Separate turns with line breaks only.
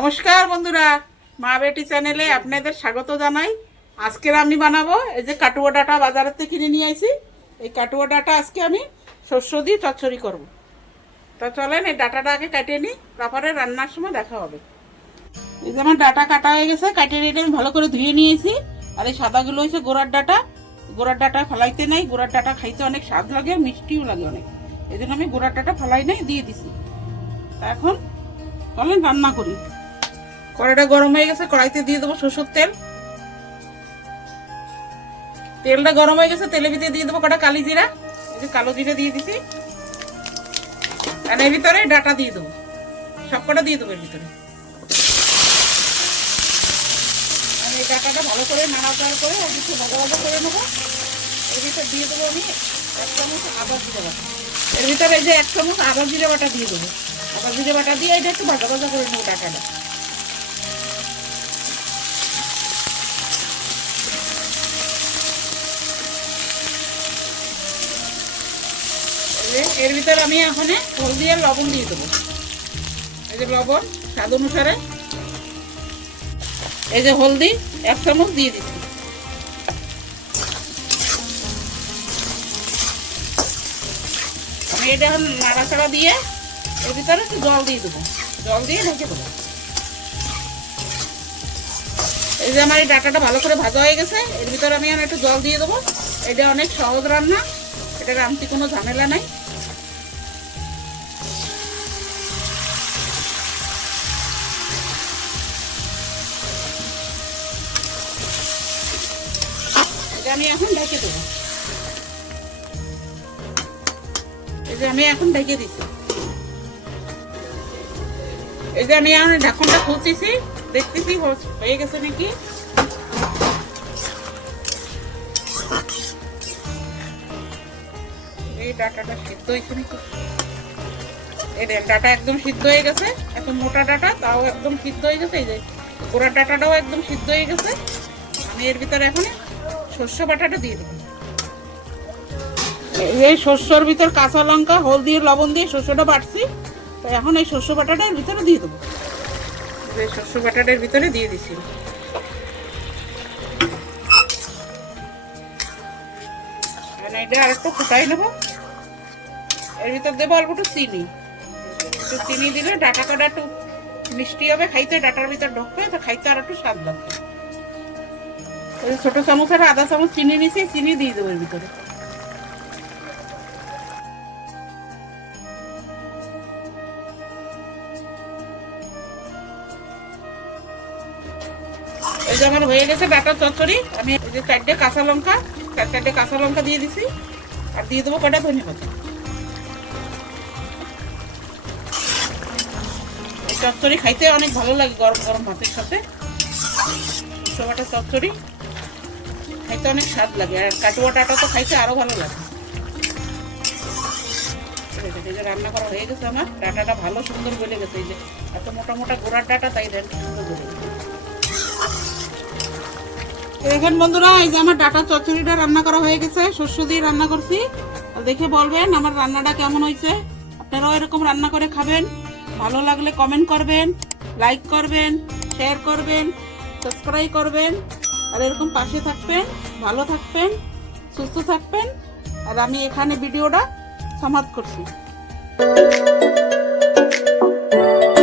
নমস্কার বন্ধুরা, মা বেটি চ্যানেলে আপনাদের স্বাগত জানাই। আজকের আমি বানাবো এই যে কাটুয়া ডাটা বাজারের থেকে কিনে নিয়ে আইছি। এই কাটুয়া ডাটা আজকে আমি শস্য দিয়ে চচ্চড়ি করব। তা চলেন এই ডাটাটা আগে কাটিয়ে নিই, তারপরে রান্নার সময় দেখা হবে। এই যে আমার ডাটা কাটা হয়ে গেছে কাটিয়ে রেটে আমি ভালো করে ধুয়ে নিয়েছি। আর এই সাদাগুলো হয়েছে গোড়ার ডাটা। গোড়ার ডাটা ফেলাইতে নাই, গোড়ার ডাটা খাইতে অনেক স্বাদ লাগে, মিষ্টিও লাগে অনেক। এই জন্য আমি গোড়ার ডাটা ফেলাই নাই, দিয়ে দিছি। তা এখন চলেন রান্না করি। কড়াইটা গরম হয়ে গেছে, কড়াইতে দিয়ে দেবো সরষের তেল। তেলটা গরম হয়ে গেছে, তেলের ভিতরে দিয়ে দেবো কটা কালি জিরা, এই যে কালো জিরা দিয়ে দিছি। আর এর ভিতরে ডাটা দিয়ে দেবো, সব কটা দিয়ে দেবো এর ভিতরে। আমি এই ডাটাটা ভালো করে নাড়াচাড়া করে আর কিছু ভাজা ভাজা করে নেব। এর ভিতরে দিয়ে দেবো আমি এক চামচ বাটা। এর ভিতরে যে এক চামচ আদা জিরে বাটা দিয়ে দেবো। আদা জিরে বাটা দিয়ে এটা একটু ভাজা ভাজা করে নেব ডাটাটা। এর ভিতরে আমি এখন হলদি আর লবণ দিয়ে দেবো। এই যে লবণ, স্বাদ অনুসারে। এই যে হলদি, এক চামচ দিয়ে দিচ্ছি। আমি এটা এখন নাড়াচাড়া দিয়ে এর ভিতরে একটু জল দিয়ে দেবো। জল দিয়ে ঢেকে দেবো। এই যে আমার এই ডাটাটা ভালো করে ভাজা হয়ে গেছে, এর ভিতরে আমি একটু জল দিয়ে দেবো। এটা অনেক সহজ রান্না। এটা রাঁধতে কোনো ঝামেলা নাই। আমি এখন ঢেকে দেবো। এই যে আমি এখন ঢেকে দিচ্ছি এই যে আমি এখন ঢাকনটা খুলতেছি, দেখতেছি, হয়ে গেছে নাকি? ডাটাটা সিদ্ধ হয়েছে নাকি? এই দেখ ডাটা একদম সিদ্ধ হয়ে গেছে, এত মোটা ডাটা, তাও একদম সিদ্ধ হয়ে গেছে, এই যে গোড়া ডাটাটাও একদম সিদ্ধ হয়ে গেছে। আমি এর ভিতরে এখন শস্য বাটাটা দিয়ে দেবো। এই শস্যর ভিতর কাঁচা লঙ্কা, হলদি লবণ দিয়ে শস্যটা বাটছি, তো এখন এই শস্য বাটাটা এর ভিতরে দিয়ে দেবো। এই শস্য বাটাটার ভিতরে দিয়ে দিছি। এটা আর একটু ফুটাই নেব। এর ভিতর দেবো অল্প একটু চিনি। একটু চিনি দিলে ডাটা কটা একটু মিষ্টি হবে, খাইতে ডাটার ভিতর ঢুকবে, তো খাইতে আর একটু স্বাদ লাগবে। ছোট চামচ আর আধা চামচ চিনি নিছি, চিনি দিয়ে দেবো এর ভিতরে। যে আমার হয়ে গেছে ডাটা চচ্চড়ি, আমি যে চারটে কাঁচা লঙ্কা, চার চারটে কাঁচা লঙ্কা দিয়ে দিছি, আর দিয়ে দেবো কটা ধনে পাতা। চচ্চড়ি খাইতে অনেক ভালো লাগে গরম গরম ভাতের সাথে। সবাটা চচ্চড়ি। খাইতে অনেক স্বাদ লাগে আর কাটুয়া ডাটা তো খাইতে আরও ভালো লাগে। রান্না করা হয়ে গেছে আমার। ডাটাটা ভালো সুন্দর গলে গেছে এই যে। এত মোটা মোটা গোড়ার ডাটা, তাই দেন দেখেন বন্ধুরা, এই যে আমার ডাটা চচ্চড়িটা রান্না করা হয়ে গেছে। শস্য দিয়ে রান্না করছি। দেখে বলবেন আমার রান্নাটা কেমন হয়েছে। আপনারাও এরকম রান্না করে খাবেন। ভালো লাগলে কমেন্ট করবেন লাইক করবেন শেয়ার করবেন সাবস্ক্রাইব করবেন। আর এরকম পাশে থাকবেন, ভালো থাকবেন, সুস্থ থাকবেন। আর আমি এখানে ভিডিওটা সমাপ্ত করছি।